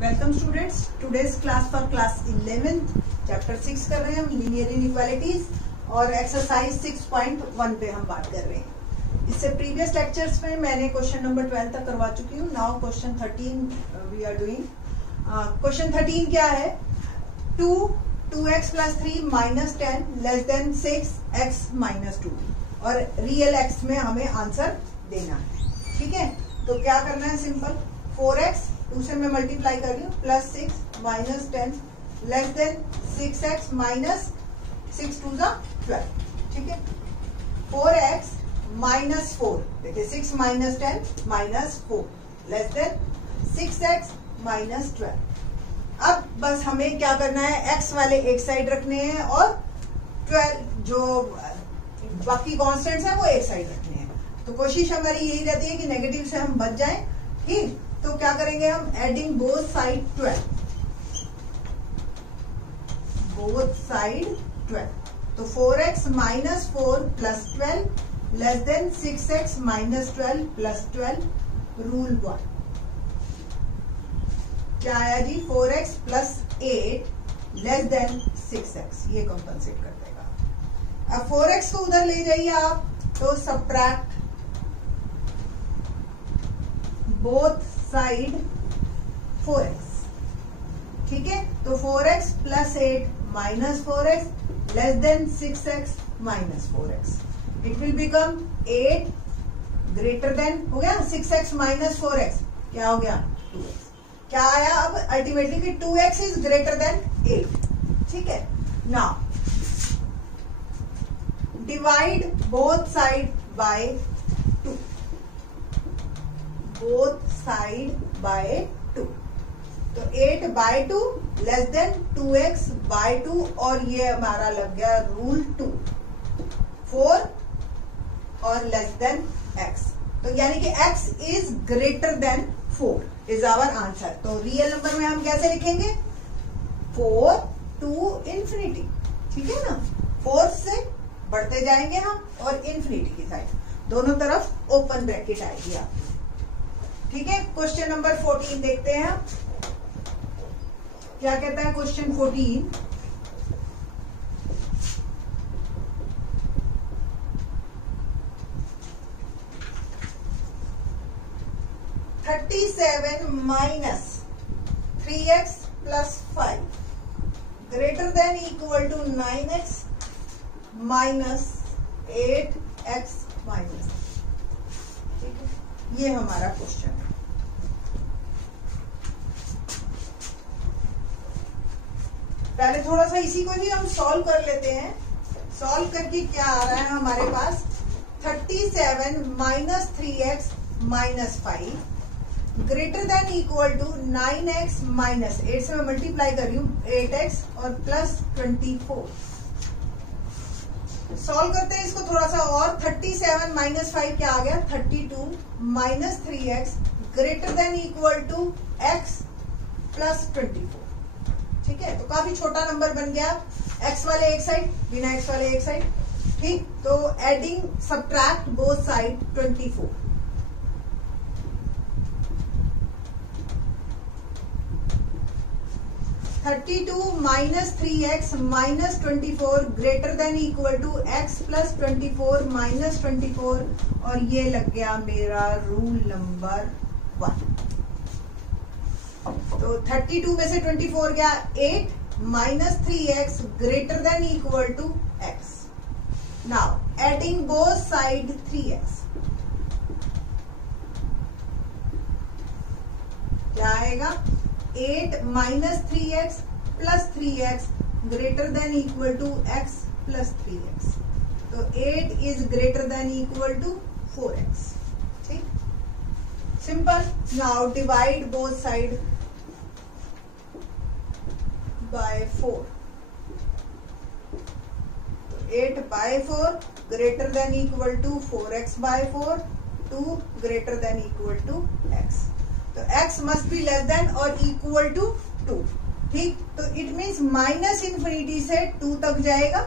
Welcome students, today's class for class 11th chapter 6 कर रहे हैं हम, लीनियर इनइक्वालिटीज, और एक्सरसाइज 6.1 पे हम बात कर रहे हैं। इससे प्रीवियस लेक्चर्स में मैंने क्वेश्चन नंबर 12 तक करवा चुकी हूँ। Now question 13 we are doing. Question 13 क्या है? 2x + 3 - 10 < 6x - 2 और रियल एक्स में हमें आंसर देना है। ठीक है, तो क्या करना है? सिंपल, 4x 2 से मैं मल्टीप्लाई कर रही हूँ, +6 - 10 < 6x - 6 2 12। ठीक है, 4x - 4, देखिए 6 - 10 - 4 < 6x - 12। अब बस हमें क्या करना है? x वाले एक साइड रखने हैं और 12 जो बाकी कॉन्स्टेंट्स हैं वो एक साइड रखने हैं। तो कोशिश हमारी यही रहती है कि नेगेटिव से हम बच जाएं। ठीक, तो क्या करेंगे हम? Adding both side 12, both side 12। तो 4x - 4 + 12 < 6x - 12 + 12, रूल 1 क्या आया जी? 4x + 8 < 6x, ये कंपनसेट कर देगा। अब 4x को उधर ले जाइए आप, तो सबट्रैक्ट बोथ साइड 4x। ठीक है, तो 4x + 8 - 4x < 6x - 4x, it will become 8 < हो गया 6x - 4x, क्या हो गया? 2x। क्या आया अब अल्टीमेटली कि 2x इज ग्रेटर देन 8। ठीक है, now divide both side by 2, both side by 2। तो 8/2 < 2x/2, और ये हमारा लग गया रूल 2, 4 और x। तो यानी कि x is greater than 4 is our answer. तो रियल नंबर में हम कैसे लिखेंगे? 4 to infinity। ठीक है ना, 4 से बढ़ते जाएंगे हम और इन्फिनिटी की साइड दोनों तरफ ओपन ब्रैकेट आएगी आपकी। ठीक है, क्वेश्चन नंबर 14 देखते हैं हम क्या कहता है। Question 14, - 3x + 5 greater than equal to 9x - 8x -। ठीक है, ये हमारा क्वेश्चन है। पहले थोड़ा सा इसी को ही हम सॉल्व कर लेते हैं। सॉल्व करके क्या आ रहा है हमारे पास? 37 - 3x - 5 greater than equal to 9x - 8 से मैं मल्टीप्लाई कर रही हूँ 8x और +24। सॉल्व करते हैं इसको थोड़ा सा और। 37 - 5 क्या आ गया? 32 - 3x greater than equal to x +24। ठीक है, तो काफी छोटा नंबर बन गया। x वाले एक साइड, बिना x वाले एक साइड। ठीक, तो adding subtract both side 24। (32 - 3x - 24 greater than equal to x + 24 - 24), और ये लग गया मेरा रूल नंबर 1। तो 32 में से 24 गया, 8 - 3x greater than equal to x। Now adding both side 3x, क्या आएगा? 8 - 3x + 3x greater than equal to x + 3x। तो 8 is greater than equal to 4x। ठीक, simple. Now divide both side by 4। तो 8/4 greater than equal to 4x/4, 2 greater than equal to x। तो x must be less than और equal to 2। ठीक, तो it means -infinity से 2 तक जाएगा,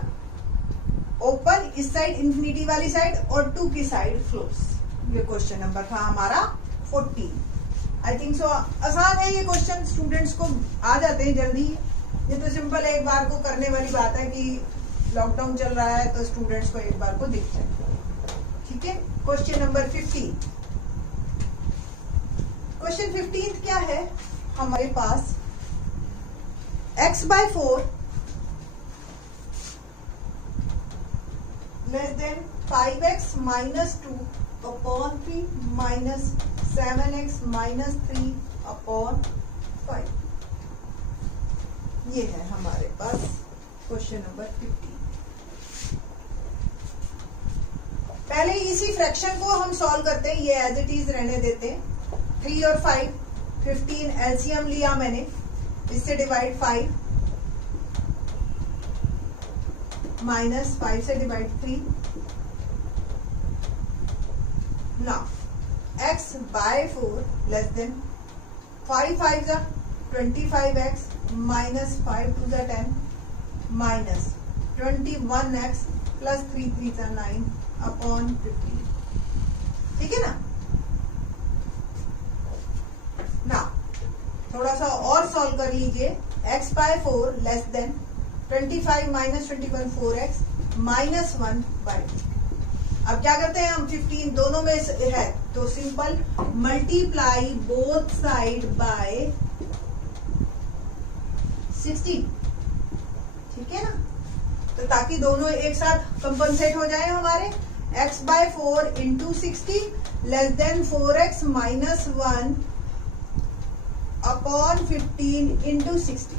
open इस साइड इन्फिनिटी वाली साइड और 2 की साइड क्लोज। ये क्वेश्चन नंबर था हमारा 14। आई थिंक सो आसान है ये क्वेश्चन, स्टूडेंट्स को आ जाते हैं जल्दी। ये तो सिंपल एक बार को करने वाली बात है कि लॉकडाउन चल रहा है तो स्टूडेंट्स को एक बार को दिख जाए। ठीक है, क्वेश्चन नंबर 15। क्वेश्चन 15 क्या है हमारे पास, x/4 less than 5x minus 2 upon 3 minus 7x minus 3 upon 5। ये है हमारे पास क्वेश्चन नंबर 15। पहले इसी फ्रैक्शन को हम सॉल्व करते हैं, ये एज इट इज रहने देते हैं। 3 और 5, 15 एलसीएम लिया मैंने, इससे डिवाइड 5 माइनस 5 से divide 3। Now x/4 less than 5 5 जा 25x माइनस 5 2 जा 10 माइनस 21x प्लस 3 3 जा 9 अपॉन 15। ठीक है ना। ना थोड़ा सा और सॉल्व कर लीजिए। x/4 less than 25 minus 21 4x minus 1 5। अब क्या करते हैं हम, 15 दोनों में है तो simple multiply both side by 16। ठीक है ना, तो ताकि दोनों एक साथ कंपनसेट हो जाए हमारे। x/4 into 60 less than 4x minus 1 upon 15 into 60।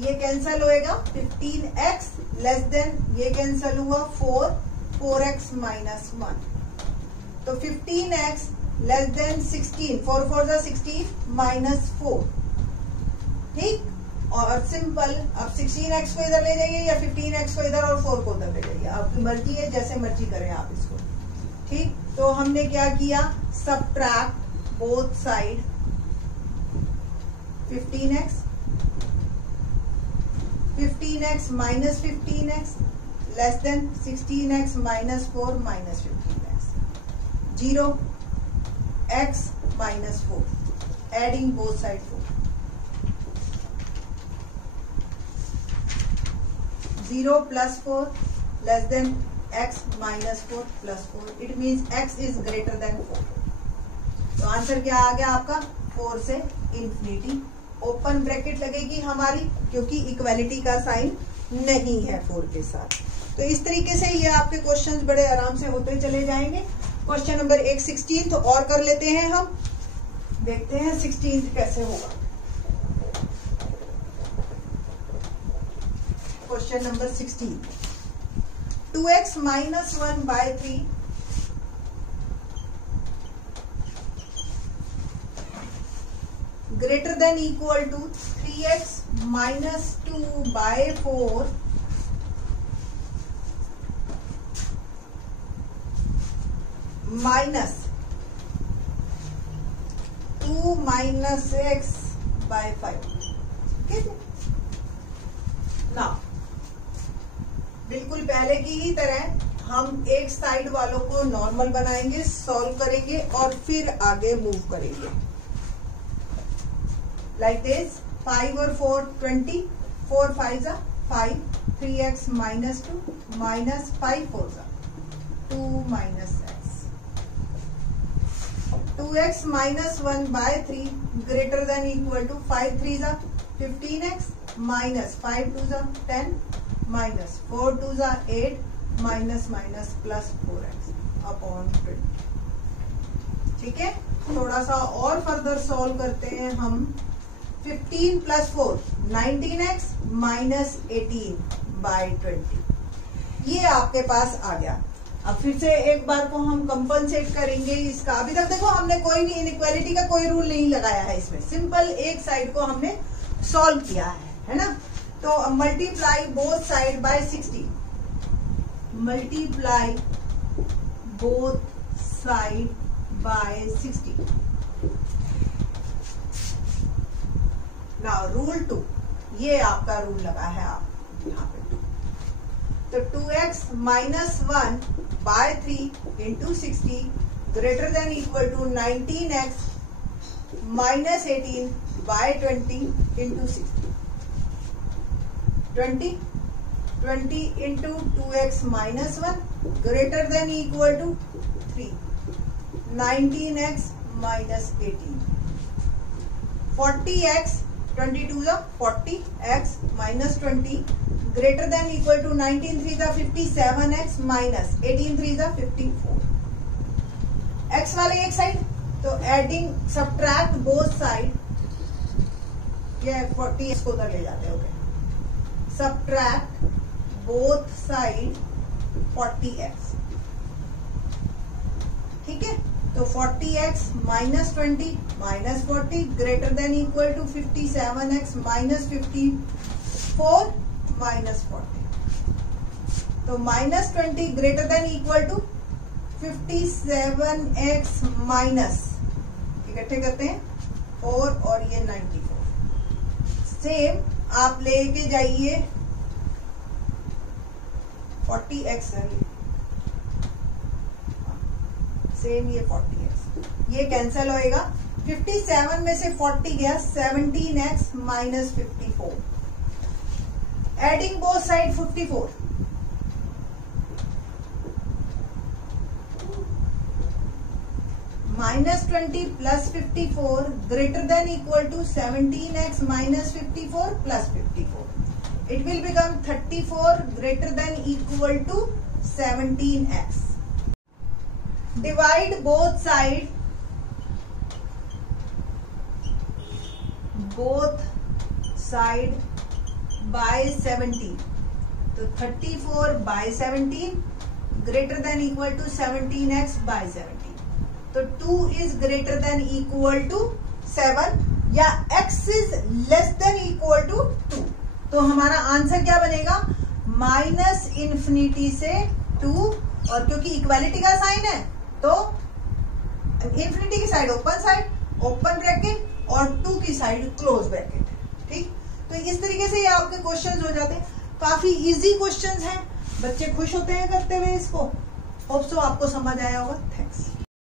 ये कैंसल होएगा, 15x लेस देन ये कैंसल हुआ 4x माइनस 1, तो 15x लेस देन 16, 4 4 जा 16 माइनस 4। ठीक, और सिंपल अब 16x को इधर ले जाइए या 15x को इधर और 4 को उधर ले जाइए, आपकी मर्जी है, जैसे मर्जी करें आप इसको। ठीक, तो हमने क्या किया, subtract both side 15x minus 15x less than 16x minus 4 minus 15x 0 x minus 4 adding both side 4 0 plus 4 less than x minus 4 plus 4। It means x is greater than 4। तो आंसर क्या आ गया आपका, 4 से इंफिनिटी। ओपन ब्रैकेट लगेगी हमारी क्योंकि equality का sign नहीं है 4 के साथ। तो इस तरीके से ये आपके क्वेश्चंस बड़े आराम से होते चले जाएंगे। क्वेश्चन नंबर 1 16 और कर लेते हैं हम, देखते हैं 16 कैसे होगा। Question number 16, 2x minus 1/3 greater than equal to 3x minus 2/4 minus 2 minus x/5। ठीक है ना, बिल्कुल पहले की ही तरह हम एक साइड वालों को नॉर्मल बनाएंगे, सॉल्व करेंगे और फिर आगे मूव करेंगे। Like this, 5 और 4 20, 4 5 जा 5, 3x minus 2 minus 5 4 जा 2 minus x, 2x minus 1/3 greater than equal to 5 3 जा 15x minus 5 2 जा 10 minus 4 2 जा 8 minus minus plus 4x upon 20। ठीक है, थोड़ा सा और फर्दर सॉल्व करते हैं हम। 15 प्लस 4 19x माइनस 18/20 ये आपके पास आ गया। अब फिर से एक बार को हम कंपनसेट करेंगे इसका। अभी तक देखो हमने कोई भी इनइक्वालिटी का कोई रूल नहीं लगाया है इसमें, सिंपल एक साइड को हमने सॉल्व किया है ना। तो multiply both side by 60, multiply both side by 60। Now rule 2, ये आपका रूल लगा है आप यहाँ पे 2। तो 2x minus 1/3 into 60 greater than equal to 19x minus 18 by 20 into 60, 20 into 2x minus 1 greater than equal to 3, 19x minus 18, 40x 22 is 40x minus 20 greater than equal to 19 3 is 57x minus 18 3 is 54. x वाले एक side तो adding subtract both side, ये 40x को उधर ले जाते हैं, okay, subtract both side 40x, ठीक है। तो 40x minus 20 minus 40 greater than equal to 57x minus 54 minus 40, तो minus 20 greater than equal to 57x minus, इकट्ठे करते हैं 4 और ये 94, सेम आप लेके जाइए 40x है, सेम ये 40x, ये कैंसिल होएगा, 57 में से 40 गया, 17x minus 54, adding both side 54, minus 20 plus 54 greater than equal to 17x minus 54 plus 54, it will become 34 greater than equal to 17x. Divide both side by 17, तो 34 by 17 greater than equal to 17x by 17, तो 2 is greater than equal to 7 या x is less than equal to 2, तो हमारा answer क्या बनेगा, minus infinity से 2, और क्योंकि इक्वालिटी का साइन है तो इन्फिनिटी की साइड ओपन ब्रैकेट और 2 की साइड क्लोज ब्रैकेट, ठीक। तो इस तरीके से ये आपके क्वेश्चंस हो जाते हैं, काफी इजी क्वेश्चंस हैं, बच्चे खुश होते हैं करते हुए इसको। होप सो आपको समझ आया होगा। थैंक्स।